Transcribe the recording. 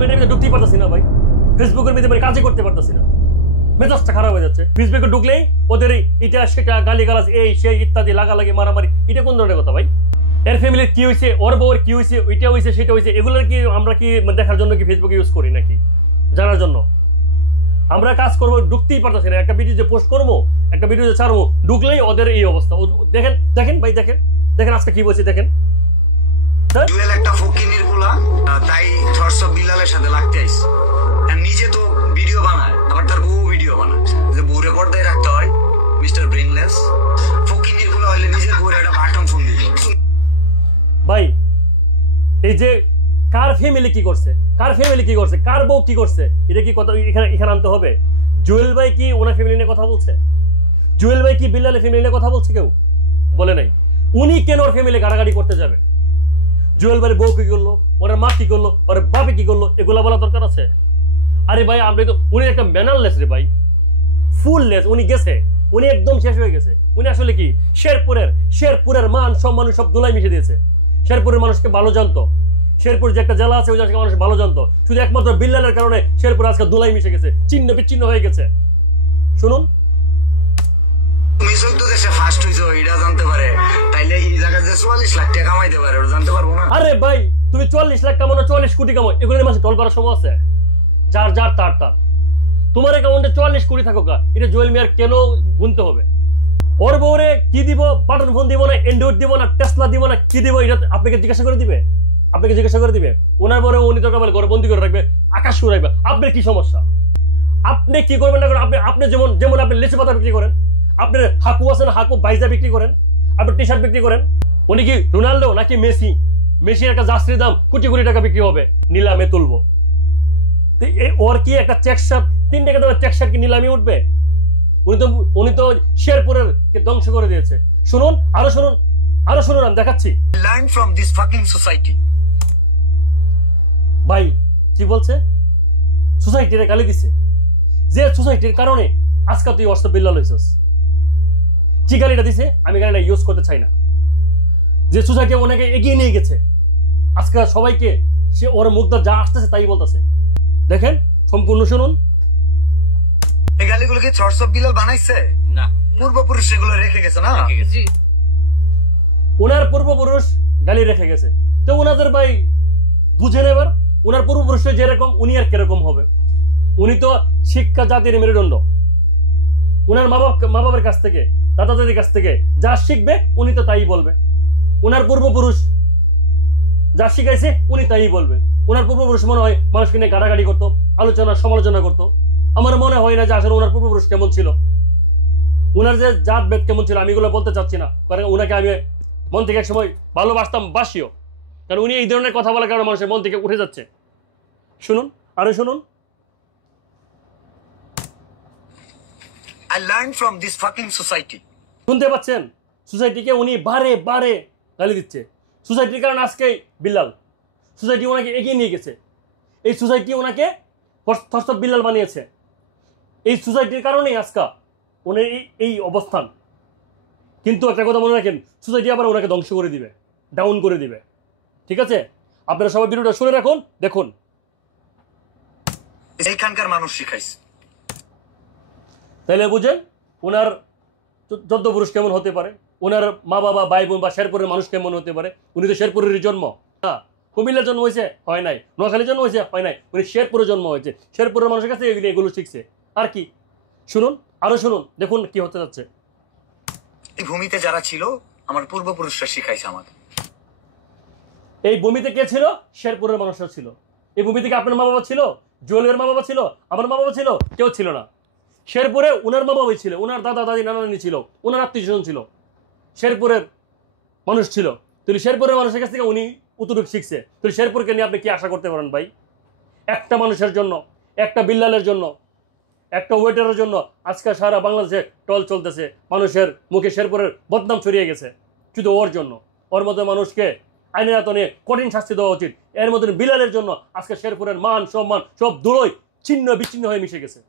মিডিয়ার মধ্যে ঢুকতেই পারতেছি না ভাই, ফেসবুকের মধ্যে মানে কাজই করতে পারতেছি না, মেজাজটা খারাপ হয়ে যাচ্ছে। ফেসবুকে ঢুকলেই ওদের এটা সেটা গালিগালাজ এই সেই ইত্যাদি লাগালাগি মারামারি, এটা কোন ধরনের কথা ভাই? এর ফ্যামিলির কি হয়েছে, ওর বউয়ের কি হয়েছে, ওইটা হয়েছে সেটা হয়েছে, এগুলোর কি আমরা কি দেখার জন্য কি ফেসবুক ইউজ করি নাকি? জানার জন্য আমরা কাজ করবো, ঢুকতেই পারতেছি না। একটা ভিডিও যে পোস্ট করবো, একটা ভিডিও যে ছাড়বো, ঢুকলেই ওদের এই অবস্থা। দেখেন দেখেন ভাই, দেখেন দেখেন আজকে কি বলছে দেখেন। জুয়েল একটা ফকিনির গুলা, তাই থরস বিলালের সাথে লাগতে আইছে। নিজে তো ভিডিও বানায়, আবার তার বউ ভিডিও বানায়, যে বউরে পর্দায় রাখতে হয়। মিস্টার ব্রেনলেস ফকিনির গুলা হইলে নিজের বউরে একটা বাটন ফোন দিল। ভাই এই যে কার ফ্যামিলি কি করছে, কার ফ্যামিলি কি করছে, কার বউ কি করছে, এটা কি কথা এখানে আনতে হবে? জুয়েল ভাই কি ওনার ফ্যামিলি নিয়ে কথা বলছে? জুয়েল ভাই কি বিল্লালের ফ্যামিলি নিয়ে কথা বলছে? কেউ বলে নাই। উনি কেন ওর ফ্যামিলি গাড়াগাড়ি করতে যাবে? জুয়েল ভাইয়ের বউ কি করলো, ওর মা কি করলো, ওর বাপে কি করলো, এগুলা বলা দরকার আছে? আরে ভাই আপনি তো, উনি একটা ম্যানারলেস রে ভাই, ফুললেস। উনি গেছে, উনি একদম শেষ হয়ে গেছে। উনি আসলে কি শেরপুরের মান সম্মান সব দুলাই মিশে দিয়েছে। শেরপুরের মানুষকে ভালো জানতো, শেরপুর যে একটা জেলা আছে ওই জায়গায় মানুষ ভালো জানতো, শুধু একমাত্র বিল্লালের কারণে শেরপুর আজকে দুলাই মিশে গেছে, ছিন্ন বিচ্ছিন্ন হয়ে গেছে। শুনুন, তুমি 14 দেশে ফার্স্ট হইছো এটা জানতে পারে, তাইলে এই জায়গায় যে 44 লাখ টাকা কামাইতে পারে ওটা জানতে পারবো না? আরে ভাই তুমি 40 লাখ কামানো, 40 কোটি কামাও, এগুলোর মাসে টল করার সময় আছে? যার যার তার তার। তোমার অ্যাকাউন্টে 40 কোটি থাকুক, এটা জুয়েল মিয়ার কেন গুনতে হবে? ওর বউরে কি দিব, বাটন ফোন দিব না, অ্যান্ড্রয়েড দিব না, টেসলা দিব না, কি দিব এটা আপনাকে জিজ্ঞাসা করে দিবে? আপনাকে জিজ্ঞাসা করে দিবে? ওনার বড় উনি দরকার বলে ঘরে বন্দি করে রাখবে, আকাশ শুয়ে রাখবে। আপনার কি সমস্যা? আপনি কি করবেন না করেন? আপনি যেমন যেমন আপনি লেচু পাতা বিক্রি করেন, আপনার হাকু আছে না, হাকু বাইজা বিক্রি করেন, আপনি টি শার্ট বিক্রি করেন। উনি কি রোনাল্ডো নাকি মেসি? মেসির একটা জার্সির দাম কোটি কোটি টাকা বিক্রি হবে, নিলামে তুলবো। ওর কি একটা চেক শার্ট 3 টাকা দামের চেক শার্ট কি নিলামে উঠবে? উনি তো শেরপুরের কে ধ্বংস করে দিয়েছে। শুনুন, আরো শুনুন, আরো শুনুন, আমি দেখাচ্ছি। Learn from this fucking society. ভাই কি বলছে? সোসাইটির গালি দিছে, যে সোসাইটির কারণে আজকে তুই অস্ত্র বিল্লাল হইছস। কি গালিটা দিছে আমি গালিটা ইউজ করতে চাই না। যে সোসাইটি ওনাকে এগিয়ে নিয়ে গেছে, আজকে সবাইকে সে ওর মুখটা যা আসতেছে তাই বলতেছে। দেখেন সম্পূর্ণ শুনুন। এই গালিগুলো কি থরস বিলাল বানাইছে? না, পূর্বপুরুষ এগুলো রেখে গেছে না? জি, ওনার পূর্বপুরুষ গালি রেখে গেছে। তো ওনাদের ভাই বুঝেন এবার, ওনার পূর্বপুরুষ যেরকম উনি আর কিরকম হবে? উনি তো শিক্ষা জাতির মেরুদণ্ড। ওনার মা বাবার কাছ থেকে, দাদা দাদির কাছ থেকে যা শিখবে উনি তো তাই বলবে। ওনার পূর্বপুরুষ যা শিখাইছে উনি তাই বলবে। ওনার পূর্বপুরুষ মনে হয় মানুষকে নিয়ে গাড়াগাড়ি করতো, আলোচনা সমালোচনা করতো। আমার মনে হয় না যে আসলে ওনার পূর্বপুরুষ কেমন ছিল, ওনার যে জাত বেদ কেমন ছিল আমি এগুলো বলতে চাচ্ছি না, কারণ ওনাকে আমি মন থেকে একসময় ভালোবাসতাম, বাসিও। কারণ উনি এই ধরনের কথা বলার কারণে মানুষের মন থেকে উঠে যাচ্ছে। শুনুন, আরো শুনুন। I learned from this fucking society. শুনতে পাচ্ছেন? সোসাইটিকে উনি বারে বারে গালি দিচ্ছে। সোসাইটির কারণে আজকে বিল্লাল, সোসাইটি ওনাকে এগিয়ে নিয়ে গেছে। এই সোসাইটি ওনাকে থরস বিল্লাল বানিয়েছে। এই সোসাইটির কারণেই আজকে ওনার এই অবস্থান। কিন্তু একটা কথা মনে রাখেন, সোসাইটি আবার ওনাকে ধ্বংস করে দিবে, ডাউন করে দিবে। ঠিক আছে, আপনারা সবাই ভিডিওটা শুনে রাখুন, দেখুন। এইখানকার মানুষ শিখাইছে, তাইলে বুঝেন ওনার 14 পুরুষ কেমন হতে পারে, ওনার মা বাবা ভাই বোন বা শেরপুরের মানুষ কেমন হতে পারে। উনি তো শেরপুরের জন্ম, হ্যাঁ, কুমিল্লার জন্ম হয়েছে হয় নাই, নোয়াখালীর জন্ম হয়েছে হয় নাই, উনি শেরপুরের জন্ম হয়েছে। শেরপুরের মানুষের কাছে এগুলো শিখছে। আর কি, শুনুন, আরো শুনুন, দেখুন কি হতে যাচ্ছে। এই ভূমিতে যারা ছিল আমার পূর্বপুরুষরা শিখাইছে আমাকে। এই ভূমিতে কে ছিল? শেরপুরের মানুষরা ছিল। এই ভূমি থেকে আপনার মা বাবা ছিল, জুয়েলের মা বাবা ছিল, আমার মা বাবা ছিল, কেউ ছিল না। শেরপুরে ওনার মা বাবাই ছিল, ওনার দাদা দাদি নানা নানি ছিল, ওনার আত্মীয়স্বজন ছিল, শেরপুরের মানুষ ছিল। তাহলে শেরপুরের মানুষের কাছ থেকে উনি উত্তরূপ শিখছে। তাহলে শেরপুরকে নিয়ে আপনি কি আশা করতে পারেন ভাই? একটা মানুষের জন্য, একটা বিল্লালের জন্য, একটা ওয়েটারের জন্য আজকে সারা বাংলাদেশে টল চলতেছে। মানুষের মুখে শেরপুরের বদনাম ছড়িয়ে গেছে শুধু ওর জন্য। ওর মতো মানুষকে আইনের আতনে কঠিন শাস্তি দেওয়া উচিত। এর মতন বিলালের জন্য আজকে শেরপুরের মান সম্মান সব দূরই ছিন্ন বিচ্ছিন্ন হয়ে মিশে গেছে।